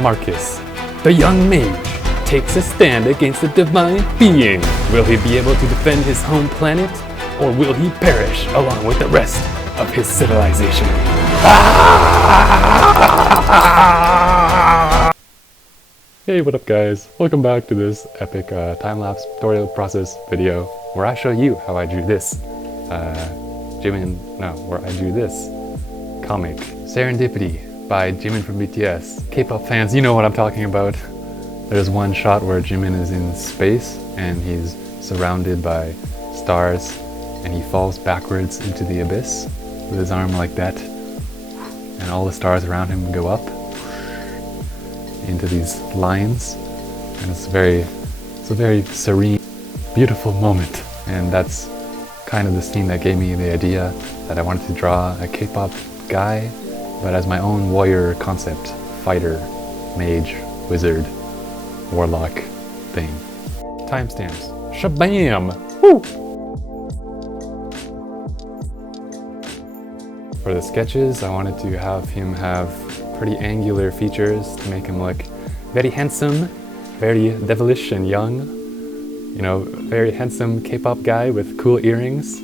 Marcus, the young mage, takes a stand against a divine being. Will he be able to defend his home planet, or will he perish along with the rest of his civilization? Hey, what up guys? Welcome back to this epic time-lapse tutorial process video where I show you how I drew this where I drew this comic, Serendipity by Jimin from BTS. K-pop fans, you know what I'm talking about. There's one shot where Jimin is in space and he's surrounded by stars and he falls backwards into the abyss with his arm like that, and all the stars around him go up into these lines, and it's a very serene, beautiful moment. And that's kind of the scene that gave me the idea that I wanted to draw a K-pop guy, but as my own warrior concept, fighter, mage, wizard, warlock thing. Timestamps. Shabam! Woo! For the sketches, I wanted to have him have pretty angular features to make him look very handsome, very devilish and young. You know, very handsome K-pop guy with cool earrings.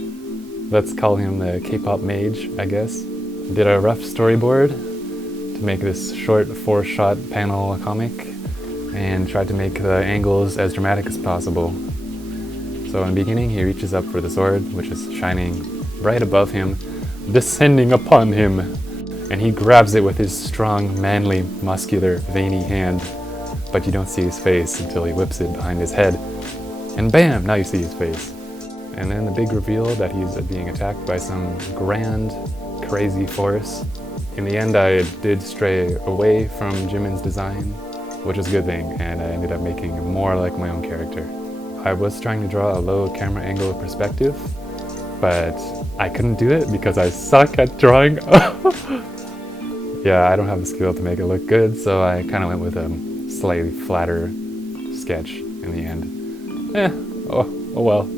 Let's call him the K-pop mage, I guess. Did a rough storyboard to make this short 4-shot panel comic and tried to make the angles as dramatic as possible. So in the beginning, he reaches up for the sword, which is shining right above him, descending upon him, and he grabs it with his strong, manly, muscular, veiny hand, but you don't see his face until he whips it behind his head, and bam, now you see his face. And then the big reveal that he's being attacked by some grand, crazy force. In the end, I did stray away from Jimin's design, which is a good thing, and I ended up making him more like my own character. I was trying to draw a low camera angle perspective, but I couldn't do it because I suck at drawing. Yeah, I don't have the skill to make it look good, so I kind of went with a slightly flatter sketch in the end. Oh well.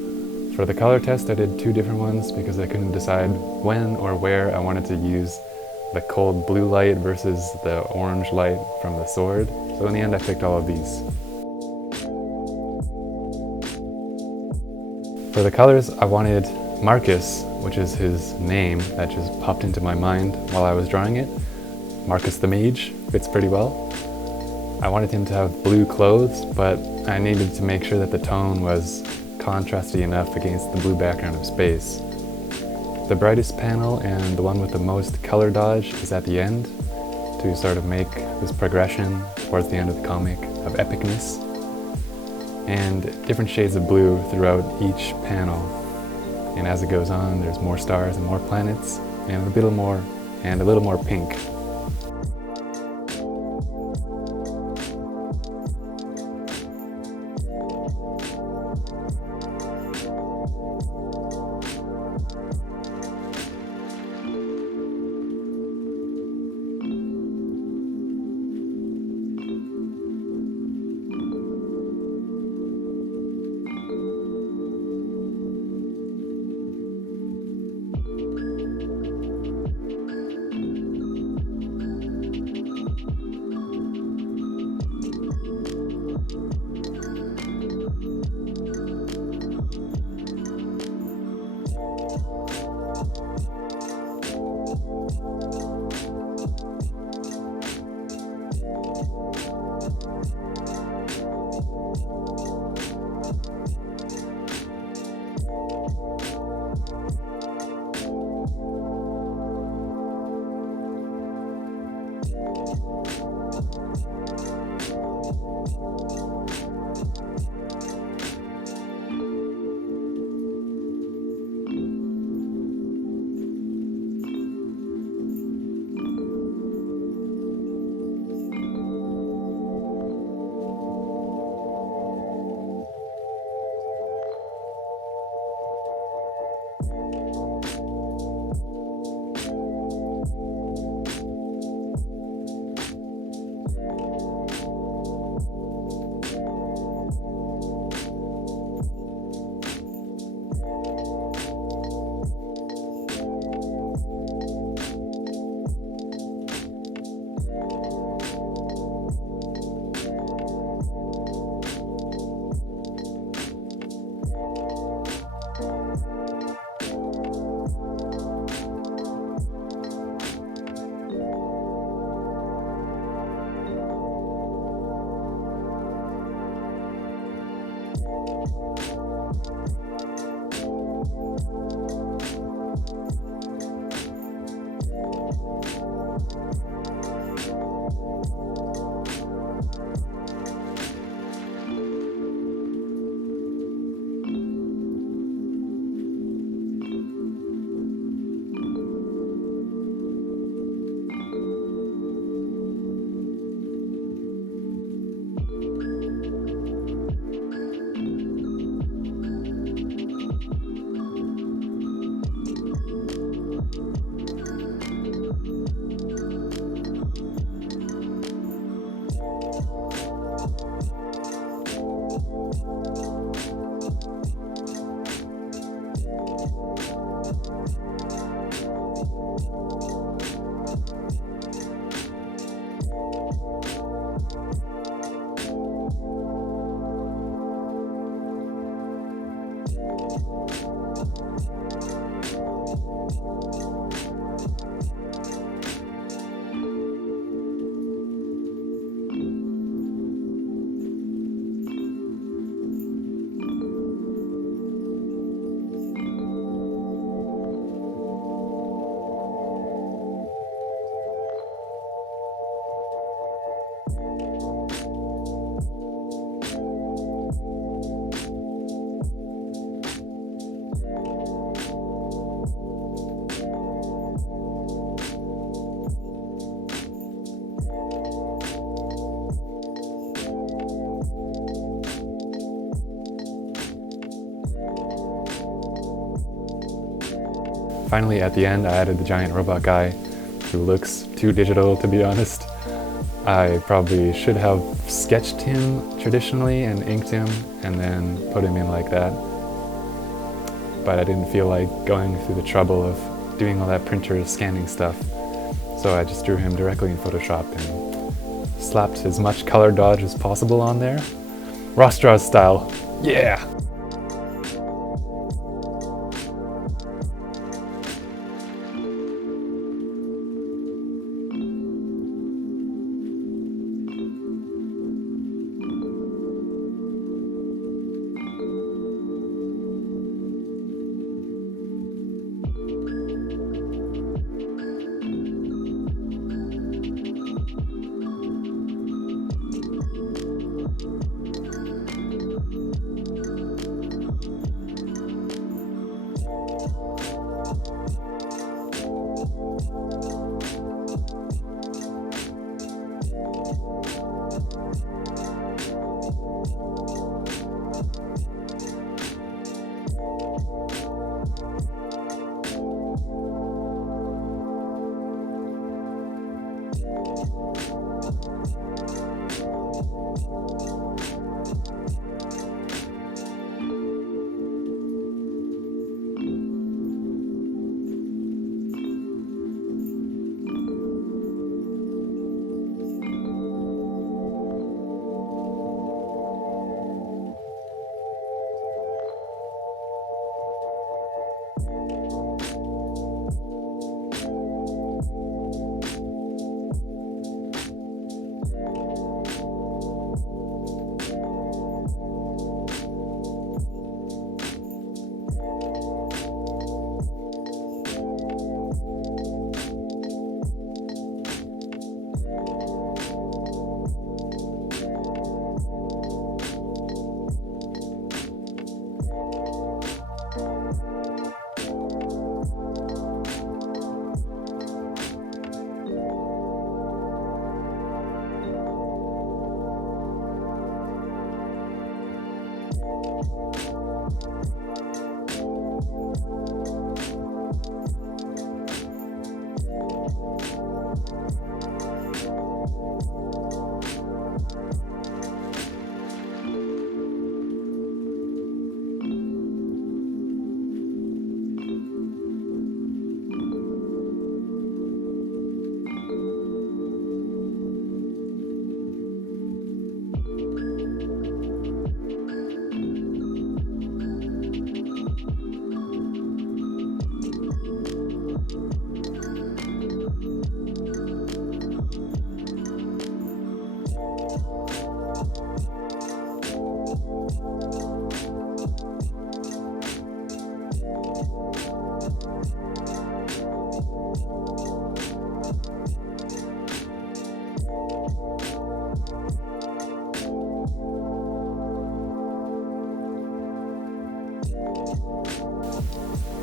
For the color test, I did 2 different ones because I couldn't decide when or where I wanted to use the cold blue light versus the orange light from the sword. So in the end, I picked all of these. For the colors, I wanted Marcus, which is his name that just popped into my mind while I was drawing it. Marcus the Mage fits pretty well. I wanted him to have blue clothes, but I needed to make sure that the tone was contrasty enough against the blue background of space. The brightest panel and the one with the most color dodge is at the end to sort of make this progression towards the end of the comic of epicness, and different shades of blue throughout each panel. And as it goes on, there's more stars and more planets, and a little more pink. Finally, at the end, I added the giant robot guy, who looks too digital, to be honest. I probably should have sketched him traditionally and inked him and then put him in like that. But I didn't feel like going through the trouble of doing all that printer scanning stuff. So I just drew him directly in Photoshop and slapped as much color dodge as possible on there. Rostra's style, yeah!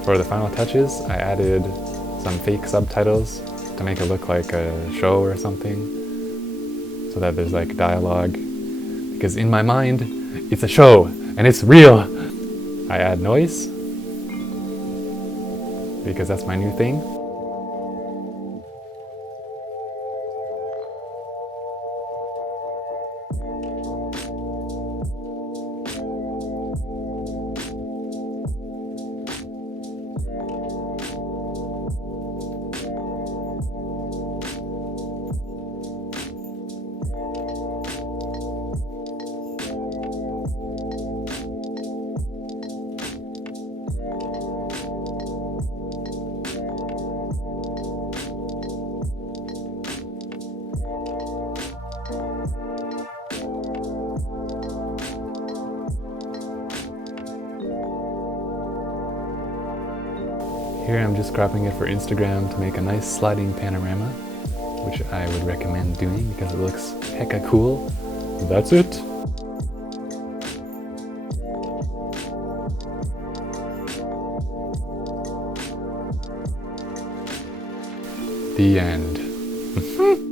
For the final touches, I added some fake subtitles to make it look like a show or something, so that there's like dialogue. Because in my mind, it's a show and it's real. I add noise, because that's my new thing. Here I'm just cropping it for Instagram to make a nice sliding panorama, which I would recommend doing because it looks hecka cool. That's it. The end.